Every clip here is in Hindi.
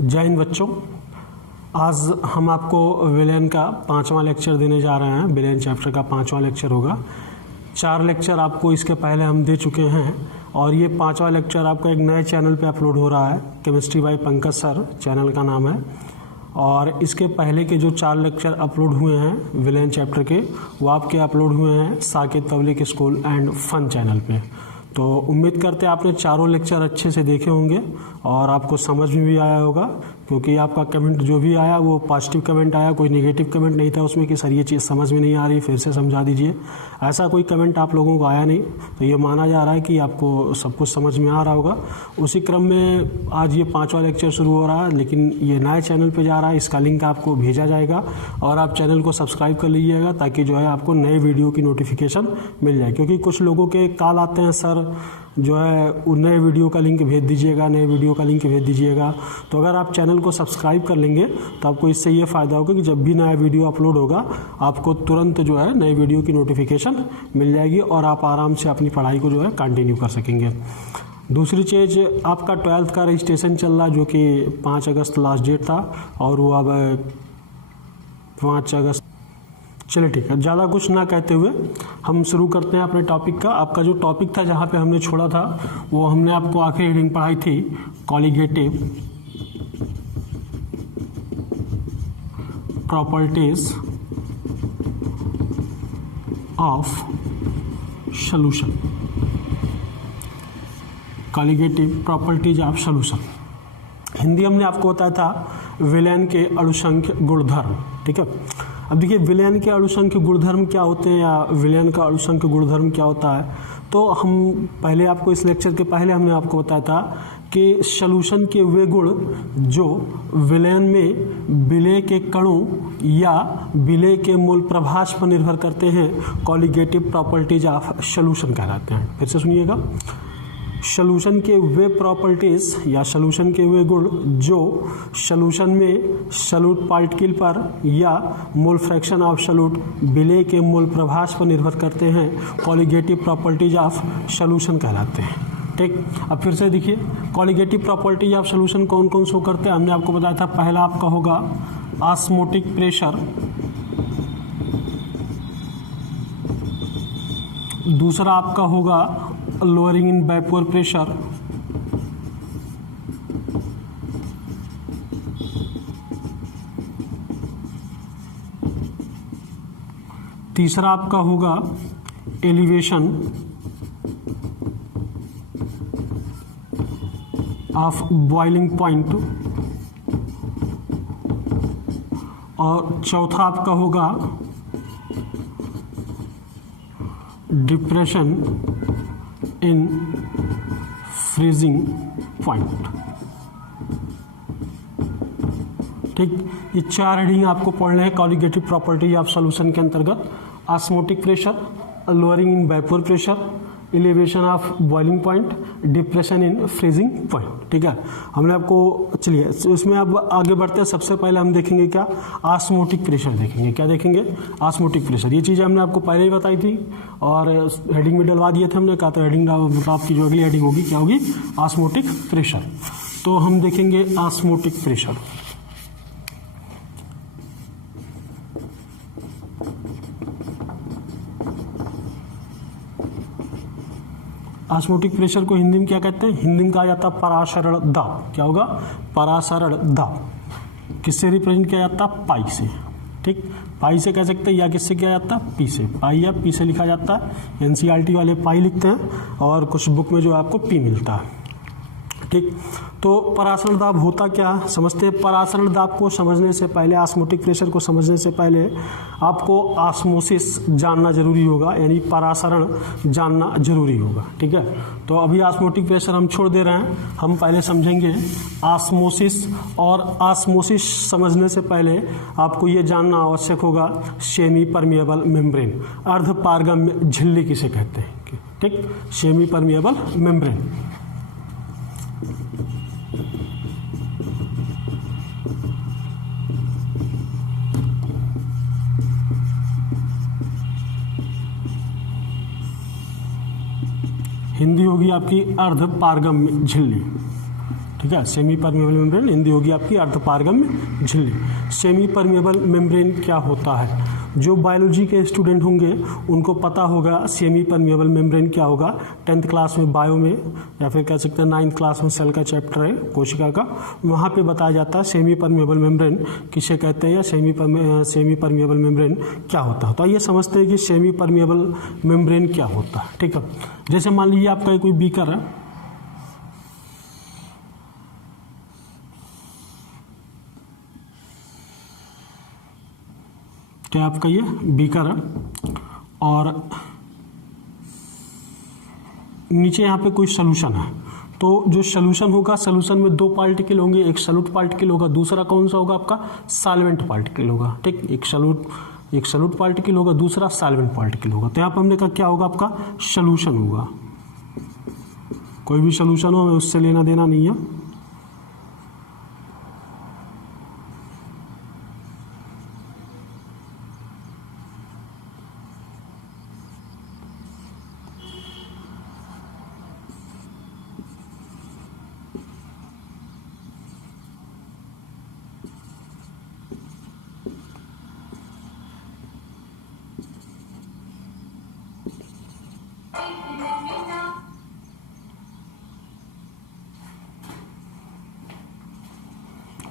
जय हिंद बच्चों। आज हम आपको विलेन का 5वां लेक्चर देने जा रहे हैं। विलेन चैप्टर का 5वां लेक्चर होगा। 4 लेक्चर आपको इसके पहले हम दे चुके हैं और ये 5वां लेक्चर आपका एक नए चैनल पे अपलोड हो रहा है। Chemistry bye Pankaj sir channel का नाम है। और इसके पहले के जो 4 लेक्चर अपलोड हुए हैं विलेन चैप्टर के, वो आपके अपलोड हुए हैं Saket public school and fun channel पे। तो उम्मीद करते हैं आपने चारों लेक्चर अच्छे से देखे होंगे और आपको समझ में भी आया होगा, क्योंकि आपका कमेंट जो भी आया वो पॉजिटिव कमेंट आया, कोई नेगेटिव कमेंट नहीं था उसमें कि सर ये चीज़ समझ में नहीं आ रही, फिर से समझा दीजिए। ऐसा कोई कमेंट आप लोगों को आया नहीं, तो ये माना जा रहा है कि आपको सब कुछ समझ में आ रहा होगा। उसी क्रम में आज ये 5वां लेक्चर शुरू हो रहा है, लेकिन ये नए चैनल पर जा रहा है। इसका लिंक आपको भेजा जाएगा और आप चैनल को सब्सक्राइब कर लीजिएगा ताकि जो है आपको नए वीडियो की नोटिफिकेशन मिल जाए। क्योंकि कुछ लोगों के कॉल आते हैं, सर जो है नए वीडियो का लिंक भेज दीजिएगा, नए वीडियो का लिंक भेज दीजिएगा। तो अगर आप चैनल को सब्सक्राइब कर लेंगे तो आपको इससे ये फ़ायदा होगा कि जब भी नया वीडियो अपलोड होगा आपको तुरंत जो है नए वीडियो की नोटिफिकेशन मिल जाएगी और आप आराम से अपनी पढ़ाई को जो है कंटिन्यू कर सकेंगे। दूसरी चीज़, आपका 12th का रजिस्ट्रेशन चल रहा है जो कि 5 अगस्त लास्ट डेट था और वो अब 5 अगस्त। चलिए ठीक है, ज़्यादा कुछ ना कहते हुए हम शुरू करते हैं अपने टॉपिक का। आपका जो टॉपिक था जहाँ पे हमने छोड़ा था वो हमने आपको आखिरी रीडिंग पढ़ाई थी, colligative properties of solution. Colligative properties of solution Hindi हमने आपको बताया था विलेन के अणुसंख्य गुणधर्म। ठीक है, अब देखिए विलेन के अणुसंख्य गुणधर्म क्या होते हैं या विलेन का अणुसंख्य गुणधर्म क्या होता है। तो हम पहले आपको इस लेक्चर के पहले हमने आपको बताया था कि सॉल्यूशन के वे गुण जो विलेन में विलेय के कणों या विलेय के मूल प्रभास पर निर्भर करते हैं, कॉलिगेटिव प्रॉपर्टीज ऑफ सॉल्यूशन कहलाते हैं। फिर से सुनिएगा, सॉल्यूशन के वे प्रॉपर्टीज या सॉल्यूशन के वे गुण जो सॉल्यूशन में सॉल्यूट पार्टिकल पर या मोल फ्रैक्शन ऑफ सॉल्यूट विलेय के मूल प्रभास पर निर्भर करते हैं, कॉलिगेटिव प्रॉपर्टीज ऑफ सॉल्यूशन कहलाते हैं। ठीक, अब फिर से देखिए कॉलिगेटिव प्रॉपर्टीज ऑफ सॉल्यूशन कौन कौन शो करते हैं। हमने आपको बताया था पहला आपका होगा ऑस्मोटिक प्रेशर, दूसरा आपका होगा लोअरिंग इन वेपर प्रेशर, तीसरा आपका होगा एलिवेशन ऑफ बॉइलिंग पॉइंट और चौथा आपका होगा डिप्रेशन इन फ्रीजिंग पॉइंट। ठीक, ये 4 रीडिंग आपको पढ़ने हैं कॉलिगेटिव प्रॉपर्टी ऑफ सॉल्यूशन के अंतर्गत। Osmotic pressure, lowering in vapour pressure, elevation of boiling point, depression in freezing point. ठीक है, हमने आपको, चलिए इसमें अब आगे बढ़ते हैं। सबसे पहले हम देखेंगे क्या, ऑस्मोटिक प्रेशर देखेंगे। क्या देखेंगे? Osmotic pressure. ये चीज़ें हमने आपको पहले ही बताई थी और हेडिंग में डलवा दिए थे हमने। कहा था हेडिंग आपकी जो अगली हेडिंग होगी क्या होगी, ऑस्मोटिक प्रेशर। तो हम देखेंगे ऑस्मोटिक प्रेशर। ऑस्मोटिक प्रेशर को हिंदी में क्या कहते हैं? हिंदी में कहा जाता है परासरण दाब। क्या होगा? परासरण दाब। किससे रिप्रेजेंट किया जाता है? पाई से। ठीक, पाई से कह सकते हैं या किससे किया जाता है? पी से। पाई या पी से लिखा जाता है। एनसीईआरटी वाले पाई लिखते हैं और कुछ बुक में जो आपको पी मिलता है। ठीक, तो परासरण दाब होता क्या समझते हैं। परासरण दाब को समझने से पहले, ऑस्मोटिक प्रेशर को समझने से पहले आपको ऑस्मोसिस जानना जरूरी होगा, यानी परासरण जानना जरूरी होगा। ठीक है, तो अभी ऑस्मोटिक प्रेशर हम छोड़ दे रहे हैं, हम पहले समझेंगे ऑस्मोसिस। और ऑस्मोसिस समझने से पहले आपको ये जानना आवश्यक होगा सेमी परमिएबल मेम्ब्रेन, अर्धपारगम्य झिल्ली किसे कहते हैं। ठीक, सेमी परमिएबल मेम्ब्रेन। हिंदी होगी आपकी अर्ध पारगम्य झिल्ली। ठीक है। सेमी परमेबल मेम्ब्रेन, हिंदी होगी आपकी अर्धपारगम्य झिल्ली। सेमी परमेबल मेम्ब्रेन क्या होता है? जो बायोलॉजी के स्टूडेंट होंगे उनको पता होगा सेमी परमेबल मेम्ब्रेन क्या होगा। 10th क्लास में बायो में, या फिर कह सकते हैं 9th क्लास में सेल का चैप्टर है कोशिका का, वहाँ पे बताया जाता है सेमी परमेबल मेम्ब्रेन किसे कहते हैं या सेमी परमेबल मेम्ब्रेन क्या होता है। तो ये समझते हैं कि सेमी परमेबल मेम्ब्रेन क्या होता है। ठीक है, जैसे मान लीजिए आपका कोई बीकर है, क्या आपका ये बीकर है और नीचे यहाँ पे कोई सोल्यूशन है। तो जो सोल्यूशन होगा, सोल्यूशन में 2 पार्टिकल होंगे, एक सॉल्यूट पार्टिकल होगा, दूसरा कौन सा होगा आपका सॉल्वेंट पार्टिकल होगा। ठीक, एक सॉल्यूट पार्टिकल होगा, दूसरा सॉल्वेंट पार्टिकल होगा। तो यहाँ पर हमने कहा क्या होगा आपका सोल्यूशन होगा। कोई भी सोल्यूशन हो उससे लेना देना नहीं है।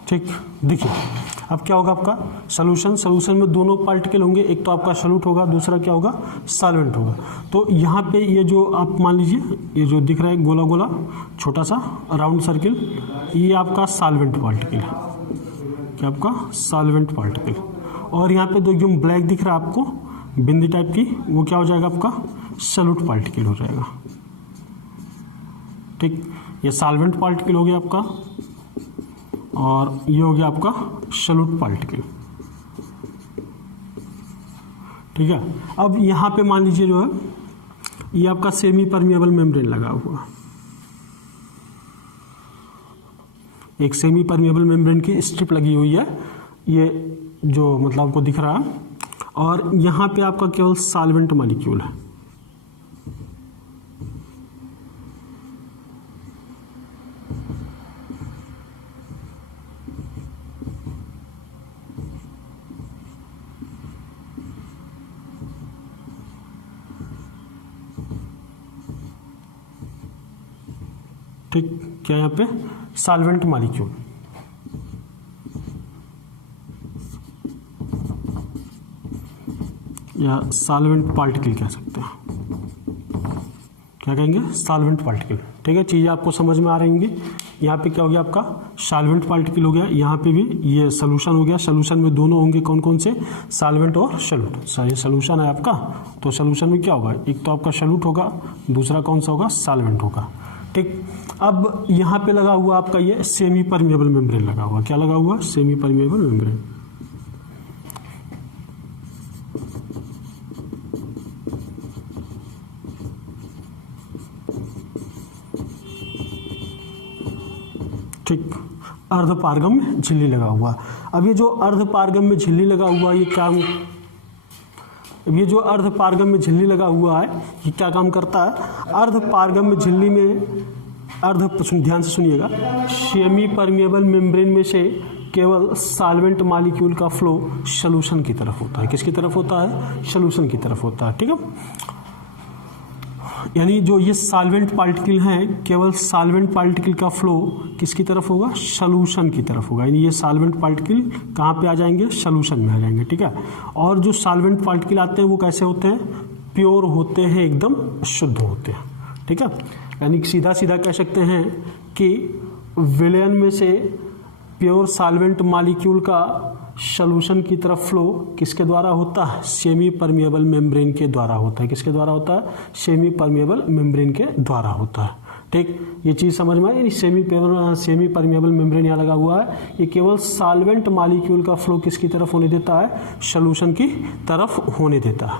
ठीक, देखिए अब क्या होगा आपका सोल्यूशन में दोनों पार्टिकल होंगे, एक तो आपका सॉल्यूट होगा, दूसरा क्या होगा सॉल्वेंट होगा। तो यहाँ पे ये जो आप मान लीजिए ये जो दिख रहा है गोला गोला छोटा सा राउंड सर्किल, ये आपका सॉल्वेंट पार्टिकल है, क्या आपका सॉल्वेंट पार्टिकल। और यहाँ पे जो एकदम ब्लैक दिख रहा है आपको बिंदी टाइप की, वो क्या हो जाएगा आपका सॉल्यूट पार्टिकल हो जाएगा। ठीक, ये सॉल्वेंट पार्टिकल हो गया आपका और ये हो गया आपका सॉल्यूट पार्टिकल। ठीक है, अब यहाँ पे मान लीजिए जो है ये आपका सेमी परमेबल मेम्ब्रेन लगा हुआ, एक सेमी परमेबल मेम्ब्रेन की स्ट्रिप लगी हुई है, ये जो मतलब आपको दिख रहा है। और यहाँ पे आपका केवल सॉल्वेंट मॉलिक्यूल है। ठीक, क्या यहाँ पे सॉल्वेंट मॉलिक्यूल। या सॉल्वेंट पार्टिकल कह सकते हैं, क्या कहेंगे सॉल्वेंट पार्टिकल। ठीक है, चीज़ें आपको समझ में आ रही होंगी। यहाँ पे क्या हो गया आपका सॉल्वेंट पार्टिकल हो गया, यहाँ पे भी ये सोल्यूशन हो गया। सोल्यूशन में दोनों होंगे कौन कौन से, सॉल्वेंट और सॉल्यूट। ये सोल्यूशन है आपका, तो सोल्यूशन में क्या होगा, एक तो आपका सॉल्यूट होगा, दूसरा कौन सा होगा सॉल्वेंट होगा। ठीक, अब यहाँ पे लगा हुआ आपका ये सेमी परमेबल मेम्ब्रेन लगा हुआ, क्या लगा हुआ सेमी परमेबल मेम्ब्रेन। ठीक, अर्धपारगम्य झिल्ली लगा हुआ। अब ये जो अर्धपारगम्य झिल्ली लगा हुआ, ये क्या, ये जो अर्धपारगम्य झिल्ली लगा हुआ है ये क्या काम करता है। अर्धपारगम्य झिल्ली में ध्यान से सुनिएगा, सेमी परमेबल मेम्ब्रेन में से केवल सॉल्वेंट मॉलिक्यूल का फ्लो सॉल्यूशन की तरफ होता है। किसकी तरफ होता है, सॉल्यूशन की तरफ होता है। ठीक है, यानी जो ये सॉल्वेंट पार्टिकल हैं, केवल सॉल्वेंट पार्टिकल का फ्लो किसकी तरफ होगा, सॉल्यूशन की तरफ होगा। यानी ये सॉल्वेंट पार्टिकल कहाँ पे आ जाएंगे, सॉल्यूशन में आ जाएंगे। ठीक है, और जो सॉल्वेंट पार्टिकल आते हैं वो कैसे होते हैं, प्योर होते हैं, एकदम शुद्ध होते हैं। ठीक है, यानी सीधा सीधा कह सकते हैं कि विलयन में से प्योर सॉल्वेंट मॉलिक्यूल का सॉल्यूशन की तरफ फ्लो किसके द्वारा होता है, सेमी परमेबल मेम्ब्रेन के द्वारा होता है। किसके द्वारा होता है, सेमी परमेबल मेम्ब्रेन के द्वारा होता है। ठीक, ये चीज़ समझ में आई। सेमी परमेबल मेम्ब्रेन यहाँ लगा हुआ है, ये केवल सॉल्वेंट मॉलिक्यूल का फ्लो किसकी तरफ होने देता है, सॉल्यूशन की तरफ होने देता है।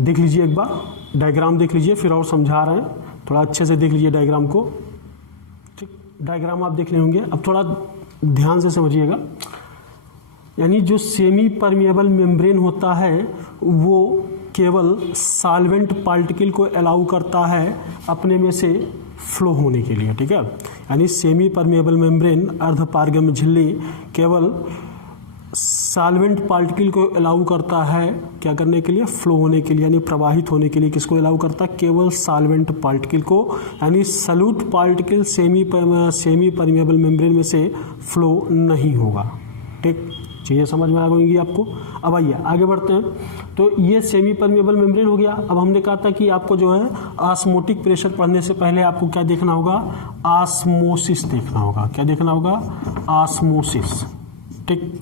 देख लीजिए एक बार डायग्राम देख लीजिए, फिर और समझा रहे हैं, थोड़ा अच्छे से देख लीजिए डायग्राम को। ठीक, डायग्राम आप देख ले होंगे, अब थोड़ा ध्यान से समझिएगा। यानी जो सेमी परमेबल मेम्ब्रेन होता है वो केवल सॉल्वेंट पार्टिकल को अलाउ करता है अपने में से फ्लो होने के लिए। ठीक है, यानी सेमी परमेबल मेम्ब्रेन अर्धपारगम्य झिल्ली केवल सॉल्वेंट पार्टिकल को अलाउ करता है क्या करने के लिए, फ्लो होने के लिए, यानी प्रवाहित होने के लिए। किसको अलाउ करता है, केवल सॉल्वेंट पार्टिकल को, यानी solute particle semi permeable membrane में से फ्लो नहीं होगा। ठीक, चीज़ें समझ में आ गई आपको। अब आइए आगे बढ़ते हैं। तो ये सेमी परमेबल मेम्ब्रेन हो गया। अब हमने कहा था कि आपको जो है ऑस्मोटिक प्रेशर पढ़ने से पहले आपको क्या देखना होगा, ऑस्मोसिस देखना होगा। क्या देखना होगा, ऑस्मोसिस। ठीक,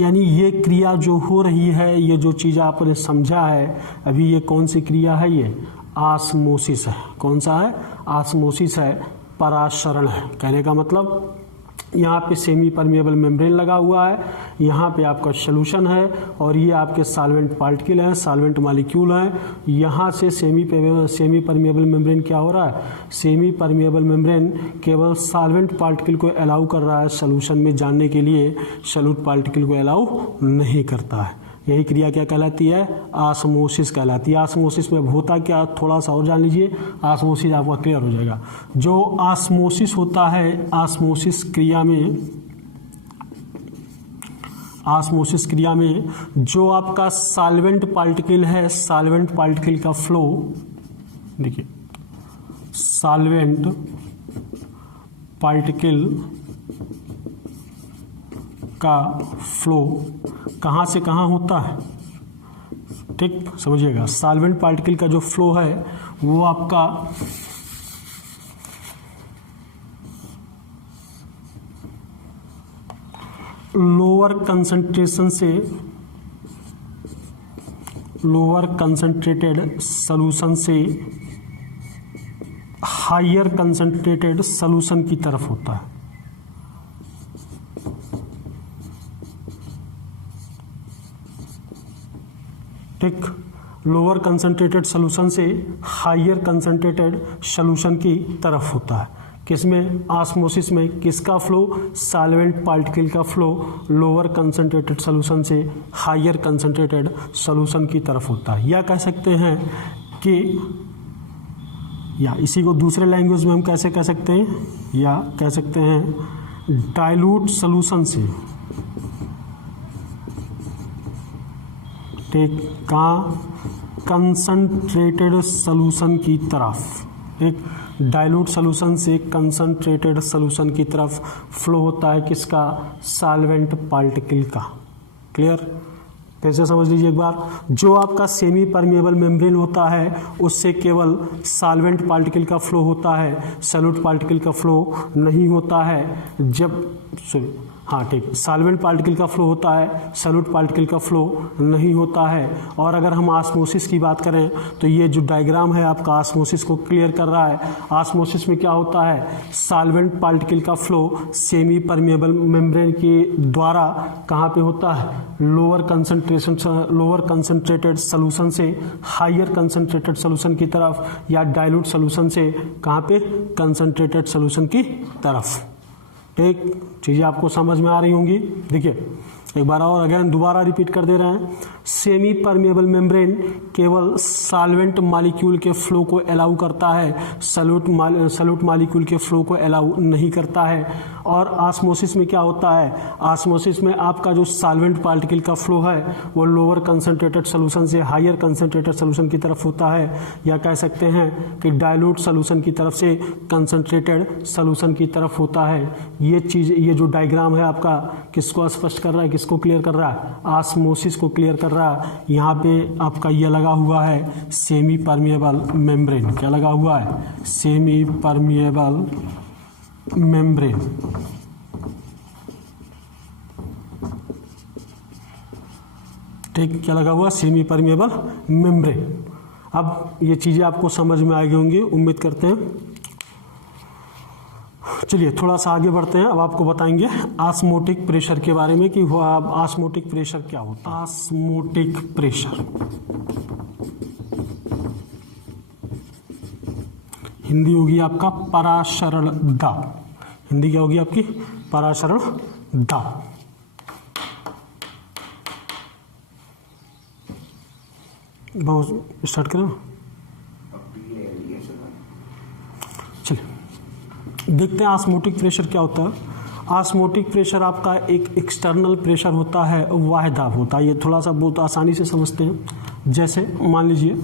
यानी ये क्रिया जो हो रही है, ये जो चीज़ आपने समझा है अभी, ये कौन सी क्रिया है, ये ऑस्मोसिस है। कौन सा है, ऑस्मोसिस है, परासरण है। कहने का मतलब यहाँ पे सेमी परमेबल मेम्ब्रेन लगा हुआ है, यहाँ पे आपका सोल्यूशन है और ये आपके सॉल्वेंट पार्टिकल हैं, सॉल्वेंट मॉलिक्यूल हैं। यहाँ से सेमी परमेबल मेम्ब्रेन क्या हो रहा है, सेमी परमेबल मेम्ब्रेन केवल सॉल्वेंट पार्टिकल को अलाउ कर रहा है सोल्यूशन में जाने के लिए, सॉल्यूट पार्टिकल को अलाउ नहीं करता है। यही क्रिया क्या कहलाती है, ऑस्मोसिस कहलाती है। ऑस्मोसिस में होता क्या, थोड़ा सा और जान लीजिए, ऑस्मोसिस आपका क्लियर हो जाएगा। जो ऑस्मोसिस होता है, ऑस्मोसिस क्रिया में जो आपका सॉल्वेंट पार्टिकल है, सॉल्वेंट पार्टिकल का फ्लो, देखिए सॉल्वेंट पार्टिकल का फ्लो कहाँ से कहाँ होता है। ठीक, समझिएगा, सॉल्वेंट पार्टिकल का जो फ्लो है वो आपका लोअर कंसंट्रेटेड सॉल्यूशन से हायर कंसंट्रेटेड सॉल्यूशन की तरफ होता है। ठीक, लोअर कंसंट्रेटेड सॉल्यूशन से हायर कंसंट्रेटेड सॉल्यूशन की तरफ होता है। किसमें, ऑस्मोसिस में। किसका फ्लो, सॉल्वेंट पार्टिकल का फ्लो लोअर कंसंट्रेटेड सॉल्यूशन से हायर कंसंट्रेटेड सॉल्यूशन की तरफ होता है। या कह सकते हैं कि, या इसी को दूसरे लैंग्वेज में हम कैसे कह सकते हैं, या कह सकते हैं डाइल्यूट सॉल्यूशन से। ठीक, कहाँ, कंसंट्रेटेड सॉल्यूशन की तरफ। एक डाइल्यूट सॉल्यूशन से कंसंट्रेटेड सॉल्यूशन की तरफ फ्लो होता है किसका, सॉल्वेंट पार्टिकल का। क्लियर, कैसे समझ लीजिए एक बार। जो आपका सेमी परमेबल मेम्ब्रेन होता है उससे केवल सॉल्वेंट पार्टिकल का फ्लो होता है, सॉल्यूट पार्टिकल का फ्लो नहीं होता है। जब हाँ ठीक, सॉल्वेंट पार्टिकल का फ्लो होता है, सॉल्यूट पार्टिकल का फ्लो नहीं होता है। और अगर हम ऑस्मोसिस की बात करें तो ये जो डायग्राम है आपका ऑस्मोसिस को क्लियर कर रहा है। ऑस्मोसिस में क्या होता है, सॉल्वेंट पार्टिकल का फ्लो सेमी परमेबल मेम्ब्रेन के द्वारा कहाँ पे होता है, लोअर कंसंट्रेटेड सॉल्यूशन से हायर कंसंट्रेटेड सॉल्यूशन की तरफ, या डाइल्यूट सॉल्यूशन से कहाँ पे, कंसंट्रेटेड सॉल्यूशन की तरफ। ठीक, चीज़ें आपको समझ में आ रही होंगी। देखिए एक बार और अगेन दोबारा रिपीट कर दे रहे हैं। सेमी परमेबल मेम्ब्रेन केवल सॉल्वेंट मॉलिक्यूल के फ्लो को अलाउ करता है, सॉल्यूट मॉलिक्यूल के फ्लो को अलाउ नहीं करता है। और ऑस्मोसिस में क्या होता है, ऑस्मोसिस में आपका जो सॉल्वेंट पार्टिकल का फ्लो है वो लोअर कंसंट्रेटेड सॉल्यूशन से हायर कंसंट्रेटेड सॉल्यूशन की तरफ होता है, या कह सकते हैं कि डाइल्यूट सॉल्यूशन की तरफ से कंसंट्रेटेड सॉल्यूशन की तरफ होता है। ये चीज़, ये जो डायग्राम है आपका किसको स्पष्ट कर रहा है, किसको क्लियर कर रहा है, ऑस्मोसिस को क्लियर कर रहा है। यहाँ पे आपका ये लगा हुआ है सेमी परमेबल मेम्ब्रेन। क्या लगा हुआ है, सेमी परमेबल मेम्ब्रेन। ठीक, क्या लगा हुआ, सेमी परमेबल मेम्ब्रेन। अब ये चीजें आपको समझ में आ गई होंगी, उम्मीद करते हैं। चलिए थोड़ा सा आगे बढ़ते हैं। अब आपको बताएंगे ऑस्मोटिक प्रेशर के बारे में कि ऑस्मोटिक प्रेशर क्या होता है। ऑस्मोटिक प्रेशर हिंदी होगी आपका पराशरण दाब। हिंदी क्या होगी आपकी, पराशरण दाब। बहुत स्टार्ट करें, चलिए देखते हैं ऑस्मोटिक प्रेशर क्या होता है। ऑस्मोटिक प्रेशर आपका एक एक्सटर्नल प्रेशर होता है, वाह्य दाब होता है। ये थोड़ा सा बहुत आसानी से समझते हैं। जैसे मान लीजिए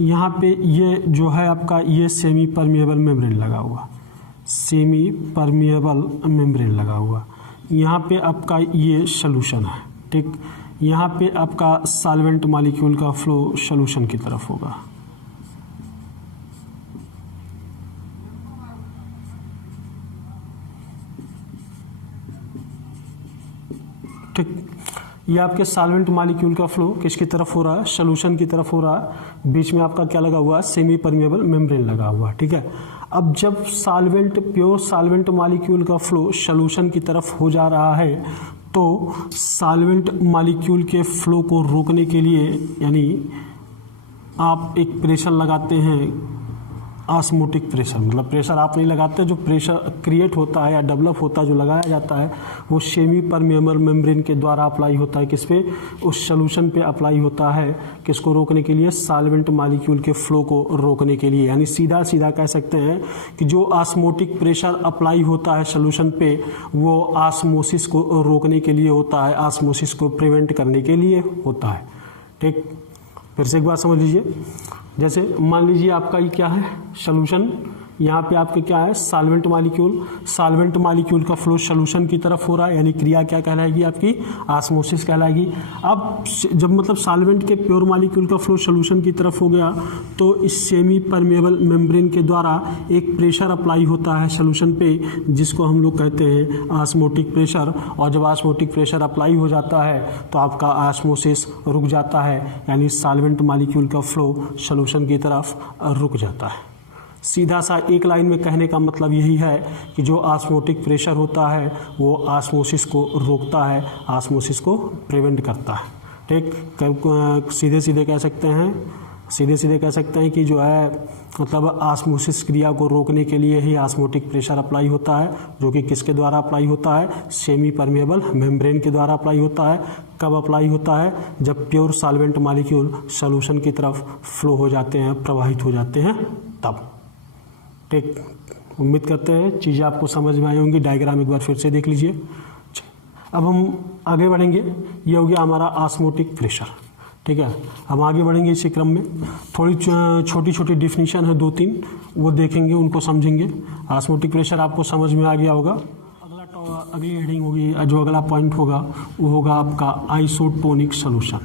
यहाँ पे ये जो है आपका ये सेमी परमिएबल मेम्ब्रेन लगा हुआ, सेमी परमिएबल मेम्ब्रेन लगा हुआ। यहाँ पे आपका ये सॉल्यूशन है, ठीक। यहाँ पे आपका सॉल्वेंट मॉलिक्यूल का फ्लो सॉल्यूशन की तरफ होगा, ठीक। ये आपके सॉल्वेंट मॉलिक्यूल का फ्लो किसकी तरफ हो रहा है, सॉल्यूशन की तरफ हो रहा है। बीच में आपका क्या लगा हुआ है, सेमी परमिएबल मेम्ब्रेन लगा हुआ है, ठीक है। अब जब सॉल्वेंट, प्योर सॉल्वेंट मॉलिक्यूल का फ्लो सॉल्यूशन की तरफ हो जा रहा है तो सॉल्वेंट मॉलिक्यूल के फ्लो को रोकने के लिए यानी आप एक प्रेशर लगाते हैं, ऑस्मोटिक प्रेशर। मतलब प्रेशर आप नहीं लगाते, जो प्रेशर क्रिएट होता है या डेवलप होता है, जो लगाया जाता है, वो सेमी परमिएबल मेम्ब्रेन के द्वारा अप्लाई होता है। किस पे, उस सॉल्यूशन पे अप्लाई होता है। किसको रोकने के लिए, सॉल्वेंट मॉलिक्यूल के फ्लो को रोकने के लिए। यानी सीधा सीधा कह सकते हैं कि जो ऑस्मोटिक प्रेशर अप्लाई होता है सॉल्यूशन पे, वो ऑस्मोसिस को रोकने के लिए होता है, ऑस्मोसिस को प्रिवेंट करने के लिए होता है, ठीक। फिर से एक बार समझ लीजिए। जैसे मान लीजिए आपका ये क्या है, सॉल्यूशन, यहाँ पे आपके क्या है, सॉल्वेंट मॉलिक्यूल। सॉल्वेंट मॉलिक्यूल का फ्लो सॉल्यूशन की तरफ हो रहा है, यानी क्रिया क्या कहलाएगी आपकी, ऑस्मोसिस कहलाएगी। अब जब मतलब सॉल्वेंट के प्योर मॉलिक्यूल का फ्लो सॉल्यूशन की तरफ हो गया तो इस सेमी परमिएबल मेम्ब्रेन के द्वारा एक प्रेशर अप्लाई होता है सॉल्यूशन पे, जिसको हम लोग कहते हैं ऑस्मोटिक प्रेशर। और जब ऑस्मोटिक प्रेशर अप्लाई हो जाता है तो आपका ऑस्मोसिस रुक जाता है, यानी सॉल्वेंट मॉलिक्यूल का फ्लो सॉल्यूशन की तरफ रुक जाता है। सीधा सा एक लाइन में कहने का मतलब यही है कि जो ऑस्मोटिक प्रेशर होता है वो ऑस्मोसिस को रोकता है, ऑस्मोसिस को प्रिवेंट करता है, ठीक। सीधे सीधे कह सकते हैं कि जो है मतलब ऑस्मोसिस क्रिया को रोकने के लिए ही ऑस्मोटिक प्रेशर अप्लाई होता है, जो कि किसके द्वारा अप्लाई होता है, सेमी परमिएबल मेम्ब्रेन के द्वारा अप्लाई होता है। कब अप्लाई होता है, जब प्योर सॉल्वेंट मॉलिक्यूल सॉल्यूशन की तरफ फ्लो हो जाते हैं, प्रवाहित हो जाते हैं, तब, ठीक। उम्मीद करते हैं चीज़ें आपको समझ में आई होंगी। डायग्राम एक बार फिर से देख लीजिए। अब हम आगे बढ़ेंगे। ये हो गया हमारा ऑस्मोटिक प्रेशर, ठीक है। हम आगे बढ़ेंगे इसी क्रम में। थोड़ी छोटी छोटी डिफिनीशन है, 2-3, वो देखेंगे, उनको समझेंगे। ऑस्मोटिक प्रेशर आपको समझ में आ गया होगा। अगली हेडिंग होगी, जो अगला पॉइंट होगा वो होगा आपका आइसोटोनिक सॉल्यूशन।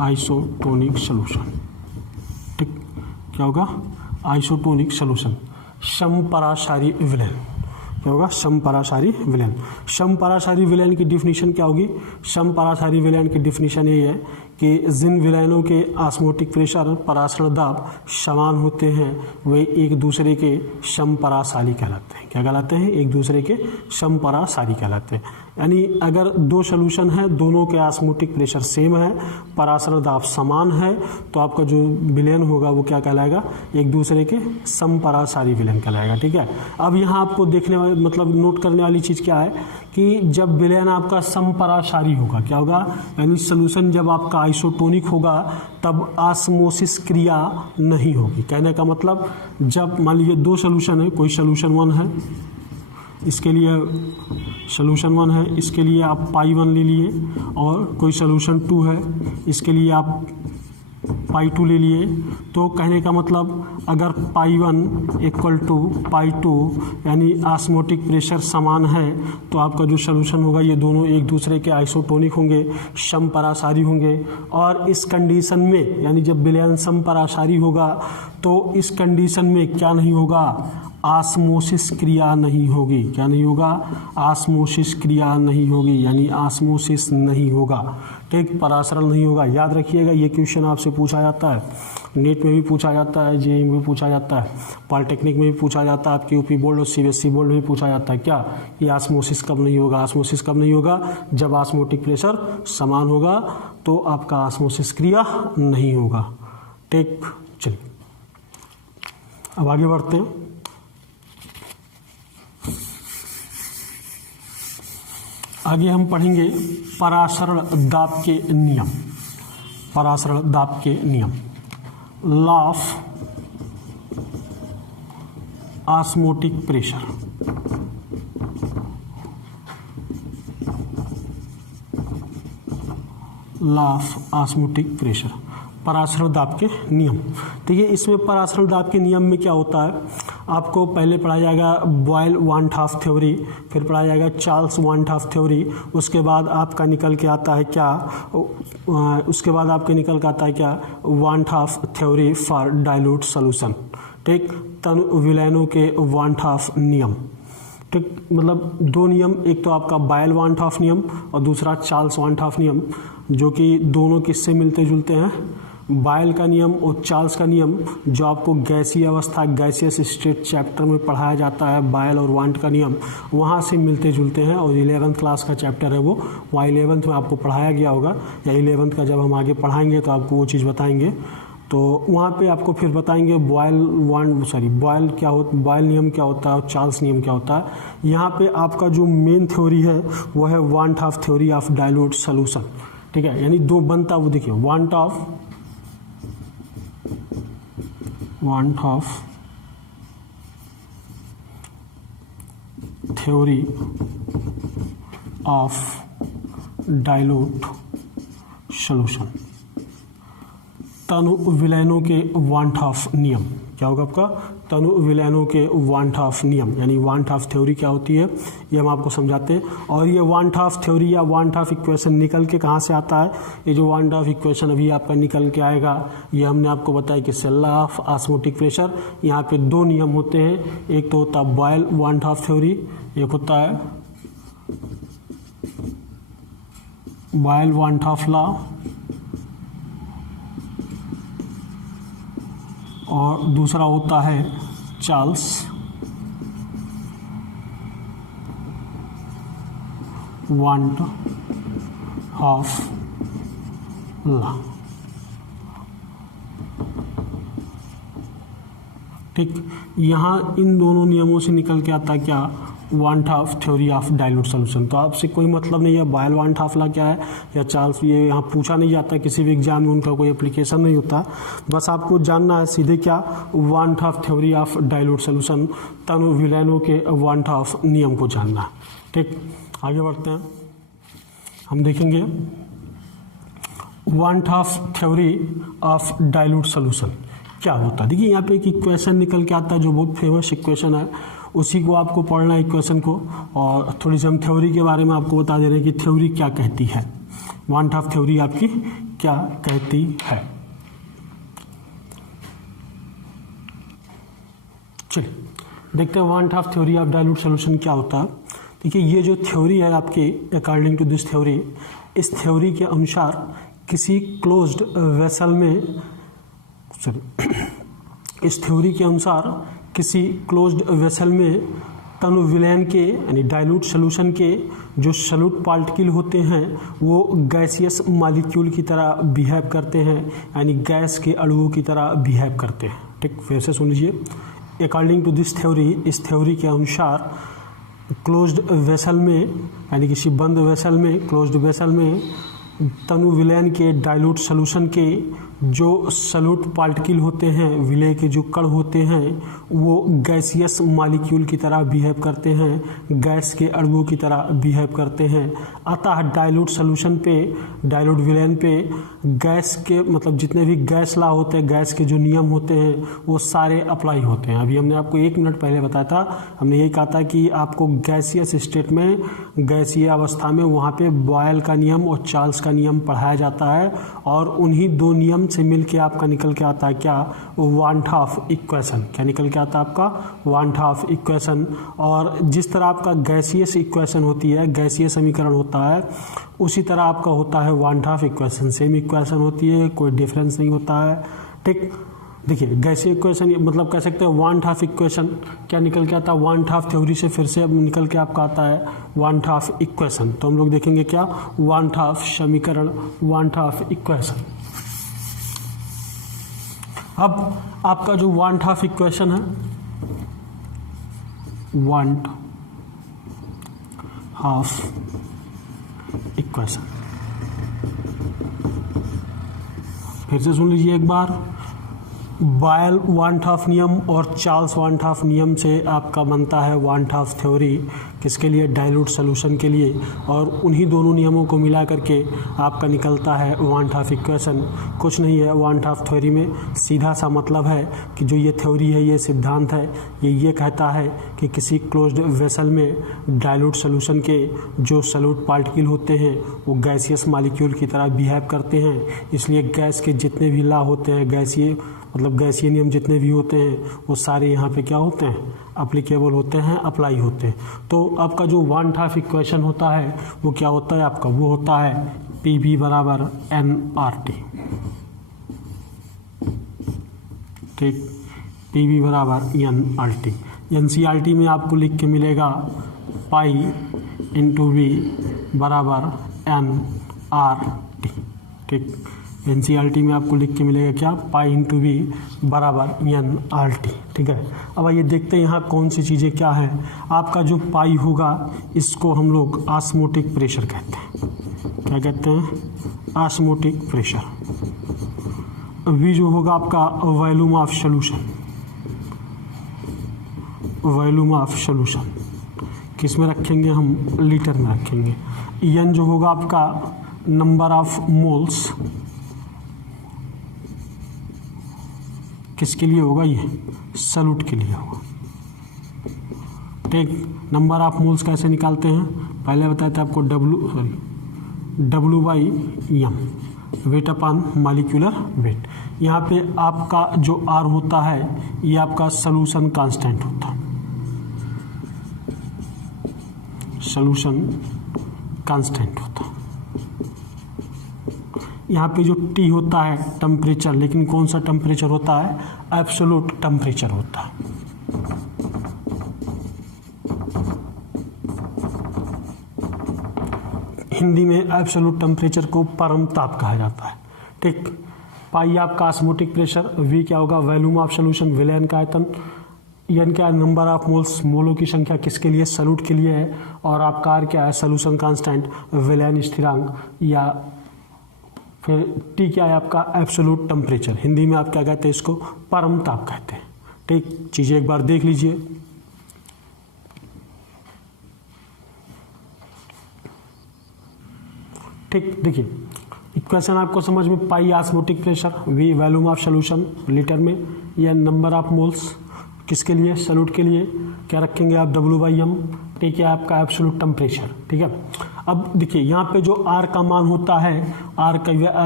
आइसोटोनिक सॉल्यूशन, ठीक। क्या होगा, आइसोटोनिक सॉल्यूशन। समपरासारी विलयन। क्या होगा, समपरासारी विलयन। समपरासारी विलयन की डिफिनीशन क्या होगी, समपरासारी विलयन की डिफिनीशन ये है कि जिन विलयनों के ऑस्मोटिक प्रेशर, परासरण दाब समान होते हैं वे एक दूसरे के समपरासारी कहलाते हैं। क्या कहलाते हैं, एक दूसरे के समपरासारी कहलाते हैं। यानी अगर दो सॉल्यूशन है, दोनों के ऑस्मोटिक प्रेशर सेम है, परासरण दाब समान है, तो आपका जो विलयन होगा वो क्या कहलाएगा, एक दूसरे के समपरासारी विलयन कहलाएगा, ठीक है। अब यहाँ आपको देखने वाले मतलब नोट करने वाली चीज़ क्या है कि जब विलयन आपका समपरासारी होगा, क्या होगा, यानी सॉल्यूशन जब आपका आइसोटोनिक होगा तब ऑस्मोसिस क्रिया नहीं होगी। कहने का मतलब, जब मान लीजिए दो सॉल्यूशन है, कोई सॉल्यूशन 1 है, इसके लिए सॉल्यूशन 1 है, इसके लिए आप पाई 1 ले लिए, और कोई सॉल्यूशन 2 है, इसके लिए आप पाई 2 ले लिए। तो कहने का मतलब अगर पाई 1 इक्वल टू पाई 2 यानी ऑस्मोटिक प्रेशर समान है, तो आपका जो सॉल्यूशन होगा ये दोनों एक दूसरे के आइसोटोनिक होंगे, समपरासारी होंगे। और इस कंडीशन में, यानी जब विलयन समपरासारी होगा तो इस कंडीशन में क्या नहीं होगा, ऑस्मोसिस क्रिया नहीं होगी। क्या नहीं होगा, ऑस्मोसिस क्रिया नहीं होगी, यानी ऑस्मोसिस नहीं होगा, ठीक। परासरण नहीं होगा। याद रखिएगा, ये क्वेश्चन आपसे पूछा जाता है, नेट में भी पूछा जाता है, जेईई में भी पूछा जाता है, पॉलिटेक्निक में भी पूछा जाता है, आपके यूपी बोर्ड और सीबीएसई बोर्ड में भी पूछा जाता है। क्या, ये ऑस्मोसिस कब नहीं होगा, ऑस्मोसिस कब नहीं होगा, जब ऑस्मोटिक प्रेशर समान होगा तो आपका ऑस्मोसिस क्रिया नहीं होगा, ठीक। चलिए अब आगे बढ़ते हैं। आगे हम पढ़ेंगे परासरण दाब के नियम। परासरण दाब के नियम, law of osmotic pressure, law of osmotic pressure, परासरण दाब के नियम। देखिए इसमें परासरण दाब के नियम में क्या होता है, आपको पहले पढ़ाया जाएगा बॉयल वान हाफ थ्योरी, फिर पढ़ाया जाएगा चार्ल्स वान हाफ थ्योरी, उसके बाद आपका निकल के आता है क्या, उसके बाद आपके निकल के आता है क्या, van Hoff theory for dilute solution, ठीक, तनु विलयनो के वान हाफ नियम, ठीक, मतलब दो नियम, एक तो आपका बॉयल वान हाफ नियम और दूसरा चार्ल्स वान हाफ नियम, जो कि दोनों किससे मिलते जुलते हैं, बॉयल का नियम और चार्ल्स का नियम, जो आपको गैसीय अवस्था गैसियस स्टेट चैप्टर में पढ़ाया जाता है, बॉयल और वांट का नियम वहाँ से मिलते जुलते हैं, और 11th क्लास का चैप्टर है वो, वहाँ 11th में आपको पढ़ाया गया होगा, या 11th का जब हम आगे पढ़ाएंगे तो आपको वो चीज़ बताएंगे, तो वहाँ पे आपको फिर बताएंगे बॉयल क्या होता, बॉयल नियम क्या होता है और चार्ल्स नियम क्या होता है। यहाँ पे आपका जो मेन थ्योरी है वो है van't Hoff theory of dilute solution, ठीक है, यानी दो बनता, वो देखिए van't Hoff theory of dilute solution, तनु विलयनों के वांट ऑफ नियम, क्या होगा आपका, तनु विलयनों के वांट ऑफ नियम, यानी वांट ऑफ थ्योरी क्या होती है ये हम आपको समझाते हैं। और ये वांट ऑफ थ्योरी या वांट ऑफ इक्वेशन निकल के कहाँ से आता है, ये जो वांट ऑफ इक्वेशन अभी आपका निकल के आएगा, ये हमने आपको बताया कि लॉ ऑफ ऑस्मोटिक प्रेशर, यहाँ पे दो नियम होते हैं, एक तो होता है बॉयल वांट ऑफ थ्योरी, एक होता है बॉयल वांट ऑफ लॉ, और दूसरा होता है चार्ल्स वांट ऑफ लॉ, ठीक। यहाँ इन दोनों नियमों से निकल के आता है क्या, van't Hoff theory of dilute solution. तो आपसे कोई मतलब नहीं है बॉयल वांट ऑफ लॉ क्या है या चार्ल्स, ये यहाँ पूछा नहीं जाता, किसी भी एग्जाम में उनका कोई एप्लीकेशन नहीं होता, बस आपको जानना है सीधे क्या, van't Hoff theory of dilute solution, तनु विलयनों के वांट ऑफ नियम को जानना है, ठीक। आगे बढ़ते हैं, हम देखेंगे want Hoff theory of dilute solution क्या होता है। देखिए यहाँ पे एक इक्वेशन निकल के आता है जो बहुत फेमस इक्वेशन है, उसी को आपको पढ़ना है इक्वेशन को, और थोड़ी सी हम थ्योरी के बारे में आपको बता दे रहे हैं कि थ्योरी क्या कहती है, वांट ऑफ थ्योरी आपकी क्या कहती है। चलिए देखते हैं want Hoff theory of dilute solution क्या होता है। देखिए ये जो थ्योरी है आपकी, अकॉर्डिंग टू दिस थ्योरी, इस थ्योरी के अनुसार किसी क्लोज्ड वेसल में, इस थ्योरी के अनुसार किसी क्लोज्ड वेसल में तनु विलयन के यानी डाइल्यूट सॉल्यूशन के जो सॉल्यूट पार्टिकल होते हैं वो गैसियस मॉलिक्यूल की तरह बिहेव करते हैं, यानी गैस के अणुओं की तरह बिहेव करते हैं, ठीक। फिर से सुन लीजिए, अकॉर्डिंग टू दिस थ्योरी, इस थ्योरी के अनुसार क्लोज्ड वेसल में यानी किसी बंद वेसल में, क्लोज्ड वेसल में तनु विलयन के डाइल्यूट सॉल्यूशन के जो सॉल्यूट पार्टिकल होते हैं, विलय के जो कण होते हैं, वो गैसियस मॉलिक्यूल की तरह बिहेव करते हैं, गैस के अणुओं की तरह बिहेव करते हैं। अतः डाइल्यूट सॉल्यूशन पे, डाइल्यूट विलयन पे गैस के मतलब जितने भी गैस लॉ होते हैं, गैस के जो नियम होते हैं वो सारे अप्लाई होते हैं। अभी हमने आपको 1 मिनट पहले बताया था, हमने ये कहा था कि आपको गैसियस स्टेट में, गैसीय अवस्था में वहाँ पे बॉयल का नियम और चार्ल्स का नियम पढ़ाया जाता है, और उन्हीं दो नियम से मिलके आपका निकल के आता है क्या, वांट ऑफ इक्वेशन। क्या निकल के आता है आपका, वांट ऑफ इक्वेशन। और जिस तरह आपका गैसियस इक्वेशन होती है, गैसीय समीकरण होता है, उसी तरह आपका होता है want of equation, same equation होती है, कोई डिफरेंस नहीं होता है, ठीक। देखिए गैसीय इक्वेशन मतलब कह सकते हैं वांट ऑफ इक्वेशन, क्या निकल के आता है, वांट ऑफ थ्योरी से फिर से अब निकल के आपका आता है वांट ऑफ इक्वेशन। तो हम लोग देखेंगे क्या, वांट ऑफ समीकरण, वांट ऑफ इक्वेशन। अब आपका जो वांट ऑफ इक्वेशन है, वांट ऑफ इक्वेशन, फिर से सुन लीजिए एक बार। बायल वानथॉफ नियम और चार्ल्स वानथॉफ नियम से आपका बनता है वानथॉफ थ्योरी, किसके लिए? डाइल्यूट सॉल्यूशन के लिए। और उन्हीं दोनों नियमों को मिला करके आपका निकलता है वानथॉफ इक्वेशन। कुछ नहीं है वानथॉफ थ्योरी में, सीधा सा मतलब है कि जो ये थ्योरी है, ये सिद्धांत है, ये कहता है कि किसी क्लोज्ड वेसल में डाइल्यूट सॉल्यूशन के जो सॉल्यूट पार्टिकल होते हैं वो गैसियस मॉलिक्यूल की तरह बिहेव करते हैं। इसलिए गैस के जितने भी लॉ होते हैं, गैसीय नियम जितने भी होते हैं वो सारे यहाँ पे क्या होते हैं? अप्लीकेबल होते हैं, अप्लाई होते हैं। तो आपका जो वानथॉफ इक्वेशन होता है वो क्या होता है आपका? वो होता है PV बराबर nRT। ठीक, PV बराबर nRT। NCERT में आपको लिख के मिलेगा पाई इंटू V बराबर nRT। ठीक, NCERT में आपको लिख के मिलेगा क्या? पाई इंटू V बराबर nRT। ठीक है, अब आइए देखते हैं यहाँ कौन सी चीज़ें क्या हैं। आपका जो पाई होगा इसको हम लोग ऑस्मोटिक प्रेशर कहते हैं। क्या कहते हैं? Osmotic pressure. V जो होगा आपका volume of solution. Volume of solution किस में रखेंगे हम? लीटर में रखेंगे। N जो होगा आपका नंबर ऑफ मोल्स, किसके लिए होगा? ये सॉल्यूट के लिए होगा। ठीक, नंबर ऑफ मोल्स कैसे निकालते हैं? पहले बताया था आपको W/M, weight upon molecular weight. यहाँ पे आपका जो R होता है ये आपका सॉल्यूशन कांस्टेंट होता है। सॉल्यूशन कांस्टेंट होता है। यहाँ पे जो T होता है टेम्परेचर, लेकिन कौन सा टेम्परेचर होता है? एब्सोल्यूट टेम्परेचर होता है। हिंदी में एब्सोल्यूट टेम्परेचर को परम ताप कहा जाता है। ठीक, पाई आपका ऑस्मोटिक प्रेशर, V क्या होगा? वॉल्यूम ऑफ सॉल्यूशन, विलयन का आयतन, N क्या है? नंबर ऑफ मोल्स, मोलों की संख्या किसके लिए? सॉल्यूट के लिए है। और आपका R क्या है? सॉल्यूशन कांस्टेंट, विलयन स्थिरांक, या फिर T क्या है आपका? Absolute temperature. हिंदी में आप क्या कहते हैं? इसको परम ताप कहते हैं। ठीक, चीज़ें एक बार देख लीजिए। ठीक, देखिए इक्वेशन आपको समझ में? Pi osmotic pressure, V volume of solution litre में, या नंबर ऑफ मोल्स किसके लिए? सॉल्यूट के लिए। क्या रखेंगे आप? W/M। ठीक है, आपका एब्सोल्यूट टेम्परेचर। ठीक है, अब देखिए यहाँ पे जो R का मान होता है, R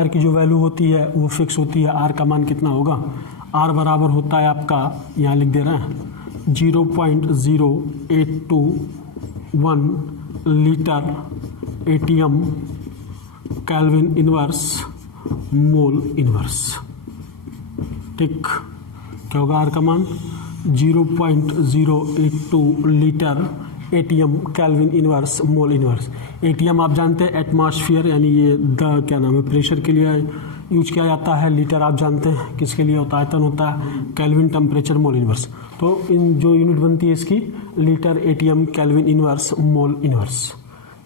की जो वैल्यू होती है वो फिक्स होती है। R का मान कितना होगा? R बराबर होता है आपका, यहाँ लिख दे रहे हैं 0.0821 litre ATM kelvin inverse mole inverse. ठीक, क्या होगा R का मान? 0.082 litre ATM kelvin inverse mole inverse. ATM आप जानते हैं एटमॉस्फेयर, यानी ये क्या नाम है, प्रेशर के लिए यूज किया जाता है। लीटर आप जानते हैं किसके लिए होता है? आयतन होता है। केल्विन टेम्परेचर मोल इनवर्स, तो इन जो यूनिट बनती है इसकी litre ATM kelvin inverse mole inverse.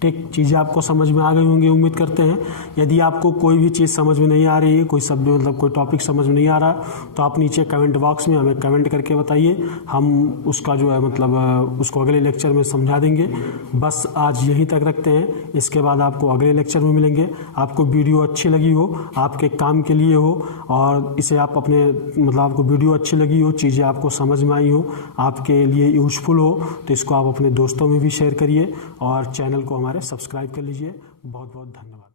ठीक, चीज़ें आपको समझ में आ गई होंगी उम्मीद करते हैं। यदि आपको कोई भी चीज़ समझ में नहीं आ रही है, कोई शब्द मतलब कोई टॉपिक समझ में नहीं आ रहा, तो आप नीचे कमेंट बॉक्स में हमें कमेंट करके बताइए, हम उसका जो है मतलब उसको अगले लेक्चर में समझा देंगे। बस आज यहीं तक रखते हैं, इसके बाद आपको अगले लेक्चर में मिलेंगे। आपको वीडियो अच्छी लगी हो, आपके काम के लिए हो, और इसे आप अपने मतलब आपको वीडियो अच्छी लगी हो, चीज़ें आपको समझ में आई हो, आपके लिए यूजफुल हो, तो इसको आप अपने दोस्तों में भी शेयर करिए और चैनल को हमारे सब्सक्राइब कर लीजिए। बहुत बहुत धन्यवाद।